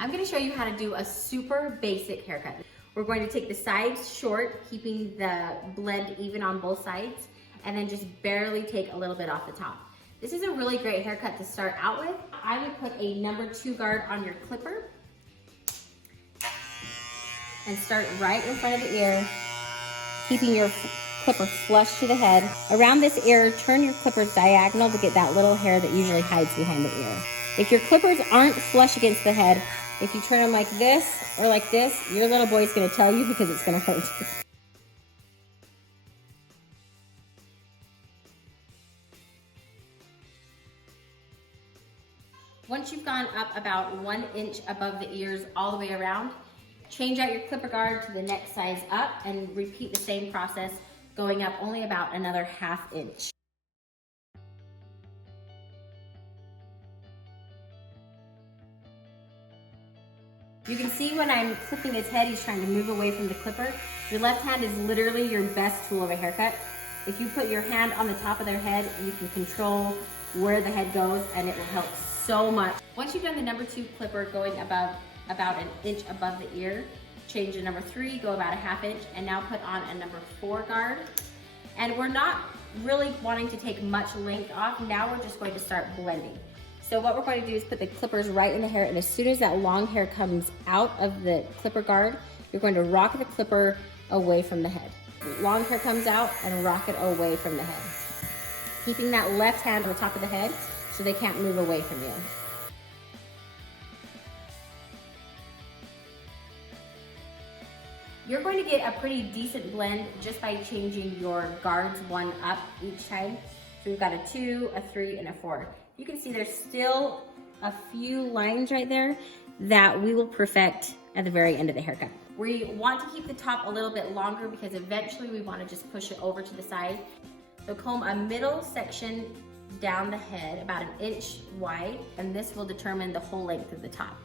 I'm gonna show you how to do a super basic haircut. We're going to take the sides short, keeping the blend even on both sides, and then just barely take a little bit off the top. This is a really great haircut to start out with. I would put a number 2 guard on your clipper and start right in front of the ear, keeping your clipper flush to the head. Around this ear, turn your clippers diagonal to get that little hair that usually hides behind the ear. If your clippers aren't flush against the head, if you turn them like this or like this, your little boy's gonna tell you because it's gonna hurt. Once you've gone up about 1 inch above the ears all the way around, change out your clipper guard to the next size up and repeat the same process, going up only about another 1/2 inch. You can see when I'm clipping his head, he's trying to move away from the clipper. Your left hand is literally your best tool of a haircut. If you put your hand on the top of their head, you can control where the head goes, and it will help so much. Once you've done the number 2 clipper going about 1 inch above the ear, change to number 3, go about 1/2 inch, and now put on a number 4 guard. And we're not really wanting to take much length off. Now we're just going to start blending. So what we're going to do is put the clippers right in the hair, and as soon as that long hair comes out of the clipper guard, you're going to rock the clipper away from the head. Long hair comes out and rock it away from the head. Keeping that left hand on the top of the head so they can't move away from you. You're going to get a pretty decent blend just by changing your guards 1 up each time. So we've got a 2, a 3, and a 4. You can see there's still a few lines right there that we will perfect at the very end of the haircut. We want to keep the top a little bit longer because eventually we want to just push it over to the side. So comb a middle section down the head about 1 inch wide, and this will determine the whole length of the top.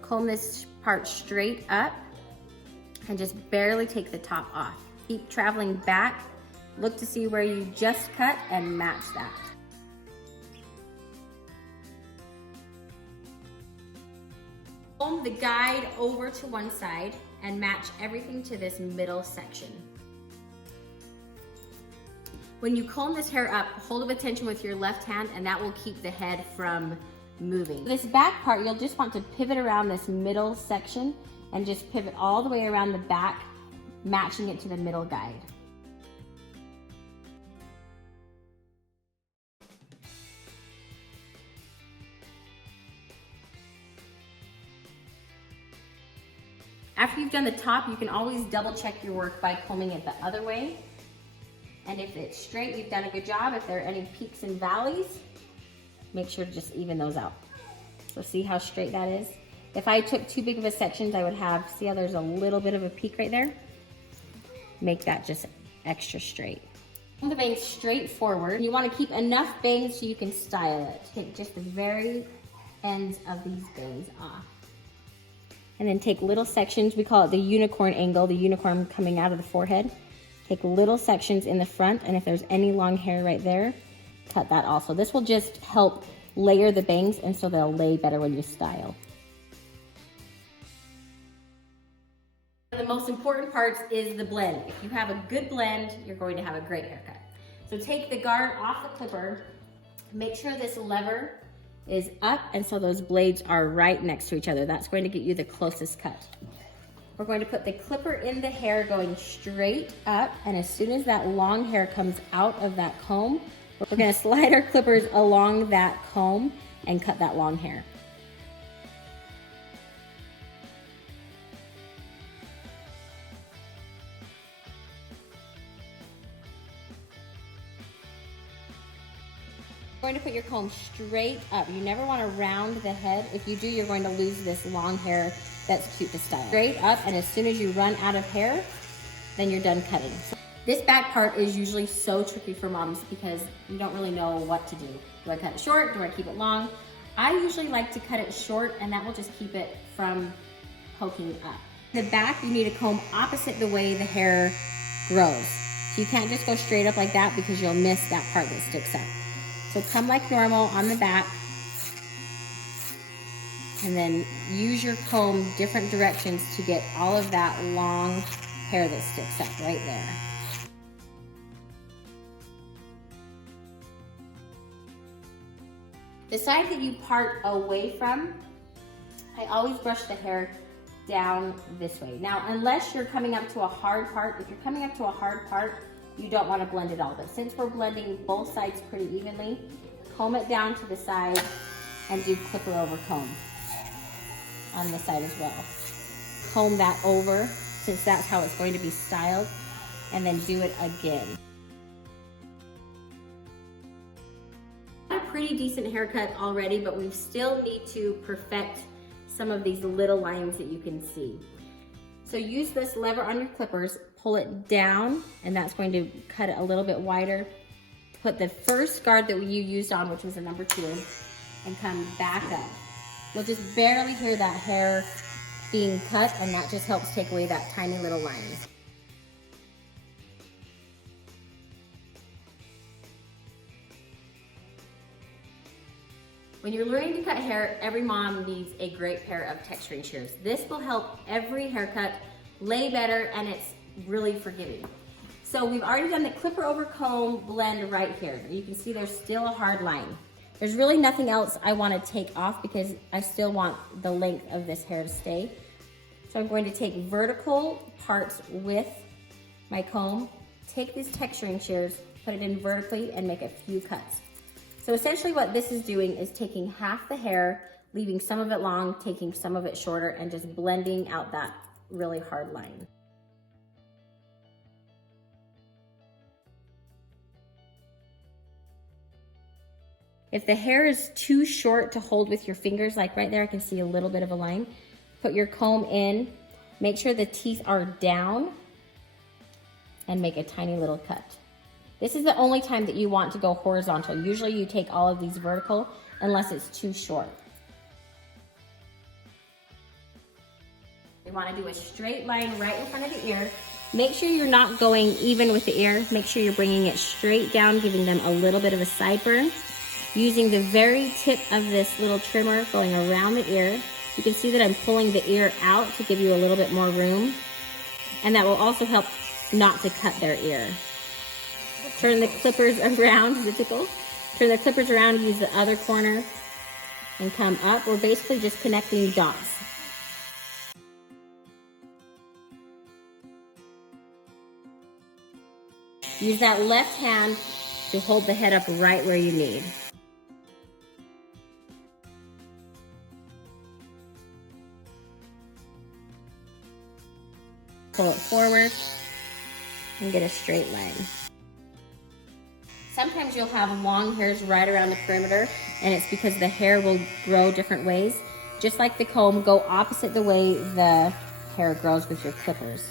Comb this part straight up and just barely take the top off. Keep traveling back. Look to see where you just cut and match that. Comb the guide over to one side and match everything to this middle section. When you comb this hair up, hold of attention with your left hand, and that will keep the head from moving. This back part, you'll just want to pivot around this middle section and just pivot all the way around the back, matching it to the middle guide. After you've done the top, you can always double check your work by combing it the other way. And if it's straight, you've done a good job. If there are any peaks and valleys, make sure to just even those out. So see how straight that is? If I took too big of a sections, I would have, see how there's a little bit of a peak right there? Make that just extra straight. Comb the bangs straight forward. You want to keep enough bangs so you can style it. Take just the very ends of these bangs off. And then take little sections, we call it the unicorn angle, the unicorn coming out of the forehead. Take little sections in the front, and if there's any long hair right there, cut that also. This will just help layer the bangs, and so they'll lay better when you style. The most important part is the blend. If you have a good blend, you're going to have a great haircut. So take the guard off the clipper, make sure this lever is up, and so those blades are right next to each other. That's going to get you the closest cut. We're going to put the clipper in the hair going straight up, and as soon as that long hair comes out of that comb, we're going to slide our clippers along that comb and cut that long hair. You're going to put your comb straight up. You never want to round the head. If you do, you're going to lose this long hair that's cute to style. Straight up, and as soon as you run out of hair, then you're done cutting. This back part is usually so tricky for moms because you don't really know what to do. Do I cut it short? Do I keep it long? I usually like to cut it short, and that will just keep it from poking up. The back, you need to comb opposite the way the hair grows. So you can't just go straight up like that because you'll miss that part that sticks up. So come like normal on the back. And then use your comb different directions to get all of that long hair that sticks up right there. The side that you part away from, I always brush the hair down this way. Now, unless you're coming up to a hard part, if you're coming up to a hard part, you don't want to blend it all. But since we're blending both sides pretty evenly, comb it down to the side and do clipper over comb on the side as well. Comb that over, since that's how it's going to be styled, and then do it again. A pretty decent haircut already, but we still need to perfect some of these little lines that you can see. So use this lever on your clippers, pull it down, and that's going to cut it a little bit wider. Put the first guard that you used on, which was a number 2, and come back up. You'll just barely hear that hair being cut, and that just helps take away that tiny little line. When you're learning to cut hair, every mom needs a great pair of texturing shears. This will help every haircut lay better, and it's really forgiving. So we've already done the clipper over comb blend right here. You can see there's still a hard line. There's really nothing else I want to take off because I still want the length of this hair to stay. So I'm going to take vertical parts with my comb, take these texturing shears, put it in vertically, and make a few cuts. So essentially what this is doing is taking half the hair, leaving some of it long, taking some of it shorter, and just blending out that really hard line. If the hair is too short to hold with your fingers, like right there, I can see a little bit of a line, put your comb in, make sure the teeth are down, and make a tiny little cut. This is the only time that you want to go horizontal. Usually you take all of these vertical unless it's too short. We want to do a straight line right in front of the ear. Make sure you're not going even with the ear. Make sure you're bringing it straight down, giving them a little bit of a sideburn. Using the very tip of this little trimmer going around the ear. You can see that I'm pulling the ear out to give you a little bit more room. And that will also help not to cut their ear. Turn the clippers around, the tickle. Turn the clippers around, use the other corner, and come up. We're basically just connecting dots. Use that left hand to hold the head up right where you need. Pull it forward and get a straight line. Sometimes you'll have long hairs right around the perimeter, and it's because the hair will grow different ways. Just like the comb, go opposite the way the hair grows with your clippers.